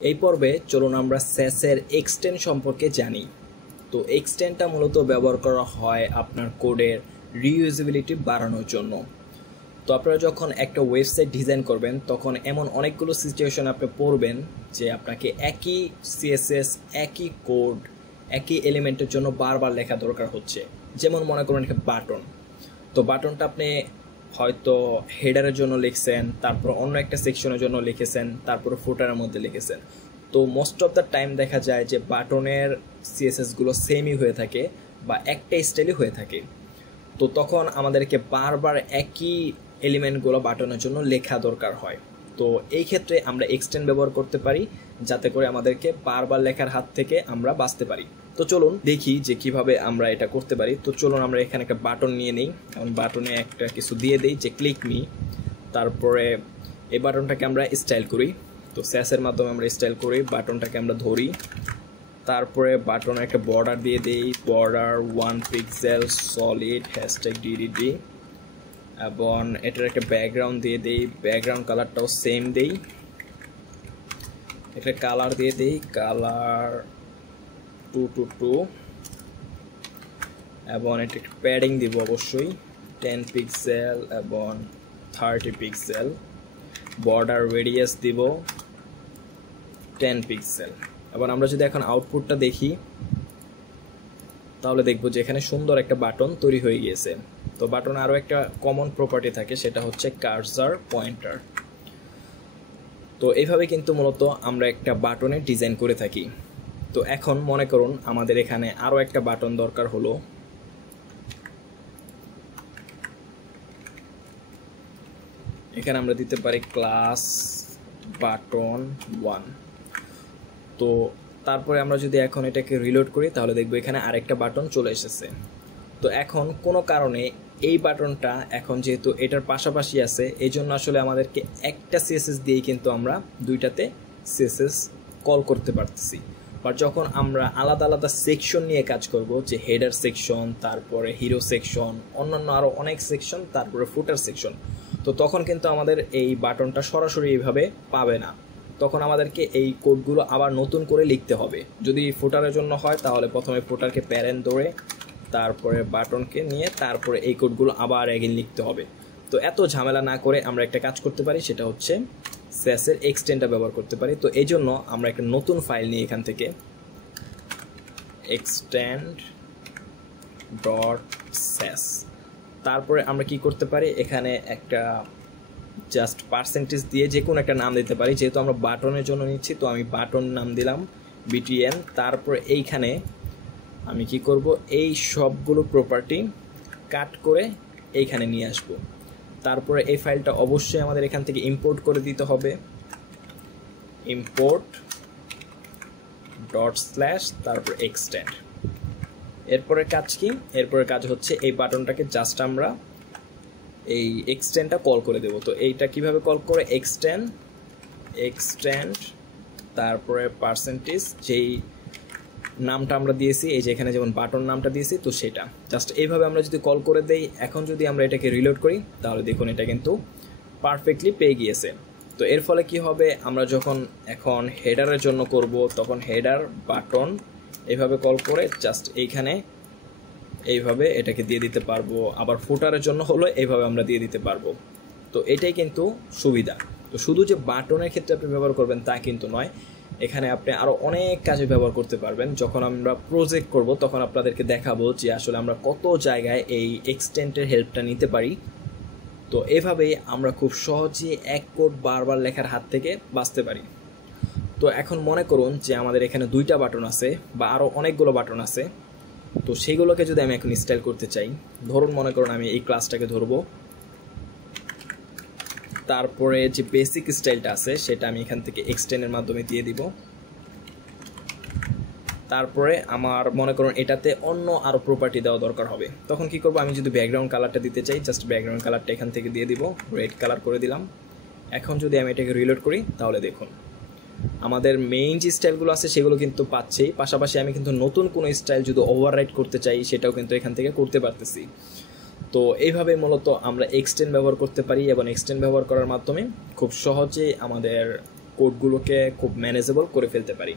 এই পর্বে চলুন আমরা স্যাসের এক্সটেন্ড সম্পর্কে জানি। তো এক্সটেন্ডটা মূলত ব্যবহার করা হয় আপনার কোডের রিইউজেবিলিটি বাড়ানোর জন্য। তো আপনারা যখন একটা ওয়েবসাইট ডিজাইন করবেন তখন এমন অনেকগুলো সিচুয়েশন আপনি পড়বেন যে আপনাকে একই সিএসএস একই কোড একই এলিমেন্টের জন্য বারবার লেখা দরকার হচ্ছে। যেমন মনে করুন একটা বাটন, তো বাটনটা আপনি হয়তো হেডারের জন্য লিখছেন, তারপর অন্য একটা সেকশনের জন্য লিখেছেন, তারপর ফুটারের মধ্যে লিখেছেন। তো মোস্ট অফ দ্য টাইম দেখা যায় যে বাটনের সিএসএসগুলো সেমই হয়ে থাকে বা একটা স্টাইলই হয়ে থাকে। তো তখন আমাদেরকে বারবার একই এলিমেন্টগুলো বাটনের জন্য লেখা দরকার হয়। তো এই ক্ষেত্রে আমরা এক্সটেন্ড ব্যবহার করতে পারি যাতে করে আমাদেরকে বারবার লেখার হাত থেকে আমরা বাঁচতে পারি। তো চলুন দেখি যে কিভাবে আমরা এটা করতে পারি। তো চলুন আমরা এখানে একটা বাটন নিয়ে নিই, কারণ বাটনে একটা কিছু দিয়ে দিই যে ক্লিক মি। তারপরে এই বাটনটাকে আমরা স্টাইল করি। তো স্যাসের মাধ্যমে আমরা স্টাইল করি, বাটনটাকে আমরা ধরি। তারপরে বাটনে একটা বর্ডার দিয়ে দিই, বর্ডার 1 পিক্সেল সলিড #DDD, এবং এটার একটা ব্যাকগ্রাউন্ড দিয়ে দিই, ব্যাকগ্রাউন্ড কালারটাও সেম দিই। একটা কালার দিয়ে দিই, কালার 222, এবং এটা একটা প্যাডিং দিব অবশ্যই 10 পিক্সেল এবং 30 পিক্সেল। বর্ডার রেডিয়াস দিব 10 পিক্সেল। এবং আমরা যদি এখন আউটপুটটা দেখি তাহলে দেখব যে এখানে সুন্দর একটা বাটন তৈরি হয়ে গিয়েছে। তো বাটনে আরও একটা কমন প্রপার্টি থাকে, সেটা হচ্ছে কার্সার পয়েন্টার। তো এইভাবে কিন্তু মূলত আমরা একটা বাটনের ডিজাইন করে থাকি। তো এখন মনে করুন আমাদের এখানে আরও একটা বাটন দরকার হলো। এখানে আমরা দিতে পারি ক্লাস বাটন 1। তো তারপরে আমরা যদি এখন এটাকে রিলোড করি তাহলে দেখবো এখানে আরেকটা বাটন চলে এসেছে। তো এখন কোনো কারণে এই বাটনটা এখন যেহেতু এটার পাশাপাশি আছে, এই জন্য আসলে আমাদেরকে একটা সিএসএস দিয়েই কিন্তু আমরা দুইটাতে সিএসএস কল করতে পারতেছি। বা যখন আমরা আলাদা আলাদা সেকশন নিয়ে কাজ করব, যে হেডার সেকশন, তারপরে হিরো সেকশন, অন্যান্য আরও অনেক সেকশন, তারপরে ফুটার সেকশন, তো তখন কিন্তু আমাদের এই বাটনটা সরাসরি এইভাবে পাবে না। তখন আমাদেরকে এই কোডগুলো আবার নতুন করে লিখতে হবে। যদি ফুটারের জন্য হয় তাহলে প্রথমে ফুটারকে প্যারেন্ট ধরে তারপরে বাটনকে নিয়ে তারপরে এই কোডগুলো আবার এগেইন লিখতে হবে। তো এত ঝামেলা না করে আমরা একটা কাজ করতে পারি, সেটা হচ্ছে স্যাসের এক্সটেন্ডটা ব্যবহার করতে পারি। তো এই জন্য আমরা একটা নতুন ফাইল নিই এখান থেকে, extend.sas। তারপরে আমরা কি করতে পারি, এখানে একটা জাস্ট পার্সেন্টেজ দিয়ে যে কোনো একটা নাম দিতে পারি। যেহেতু আমরা বাটনের জন্য নিচ্ছি তো আমি বাটন নাম দিলাম BTN। তারপরে এইখানে আমি কি করব, এই সবগুলো প্রপার্টি কাট করে এইখানে নিয়ে আসব। তারপরে এই ফাইলটা অবশ্যই আমাদের এখান থেকে ইম্পোর্ট করে দিতে হবে, import./ তারপর extend। এরপরে কাজ কি, এরপরে কাজ হচ্ছে এই বাটনটাকে জাস্ট আমরা এই এক্সটেন্ডটা কল করে দেব। তো এইটা কিভাবে কল করে, extend তারপরে পার্সেন্টেজ যেই নামটা আমরা দিয়েছি, এই যে এখানে যেমন বাটন নামটা দিয়েছি, তো সেটা জাস্ট এইভাবে আমরা যদি কল করে দেই। এখন যদি আমরা এটাকে রিলোড করি তাহলে দেখুন এটা কিন্তু পারফেক্টলি পেয়ে গিয়েছে। তো এর ফলে কি হবে, আমরা যখন এখন হেডারের জন্য করব তখন হেডার বাটন এইভাবে কল করে জাস্ট এইখানে এইভাবে এটাকে দিয়ে দিতে পারবো। আবার ফুটারের জন্য হলো এইভাবে আমরা দিয়ে দিতে পারবো। তো এটাই কিন্তু সুবিধা। তো শুধু যে বাটনের ক্ষেত্রে আপনি ব্যবহার করবেন তা কিন্তু নয়, এখানে আপনি আরও অনেক কাজে ব্যবহার করতে পারবেন। যখন আমরা প্রজেক্ট করব তখন আপনাদেরকে দেখাবো যে আসলে আমরা কত জায়গায় এই এক্সটেন্ডের হেল্পটা নিতে পারি। তো এভাবেই আমরা খুব সহজেই এক কোড বারবার লেখার হাত থেকে বাঁচতে পারি। তো এখন মনে করুন যে আমাদের এখানে দুইটা বাটন আছে বা আরও অনেকগুলো বাটন আছে। তো সেইগুলোকে যদি আমি এখন স্টাইল করতে চাই, ধরুন মনে করুন আমি এই ক্লাসটাকে ধরবো, তারপরে যে বেসিক স্টাইলটা আছে সেটা আমি এখান থেকে এক্সটেন্ডের মাধ্যমে দিয়ে দিব। তারপরে আমার মনে করুন এটাতে অন্য আরও প্রপার্টি দেওয়া দরকার হবে। তখন কি করব, আমি যদি ব্যাকগ্রাউন্ড কালারটা দিতে চাই, জাস্ট ব্যাকগ্রাউন্ড কালারটা এখান থেকে দিয়ে দিব, রেড কালার করে দিলাম। এখন যদি আমি এটাকে রিলোড করি তাহলে দেখুন আমাদের মেইন যে স্টাইলগুলো আছে সেগুলো কিন্তু পাচ্ছি, পাশাপাশি আমি কিন্তু নতুন কোনো স্টাইল যদি ওভাররাইট করতে চাই সেটাও কিন্তু এখান থেকে করতে পারতেছি। তো এইভাবে মূলত আমরা এক্সটেন্ড ব্যবহার করতে পারি এবং এক্সটেন্ড ব্যবহার করার মাধ্যমে খুব সহজে আমাদের কোডগুলোকে খুব ম্যানেজেবল করে ফেলতে পারি।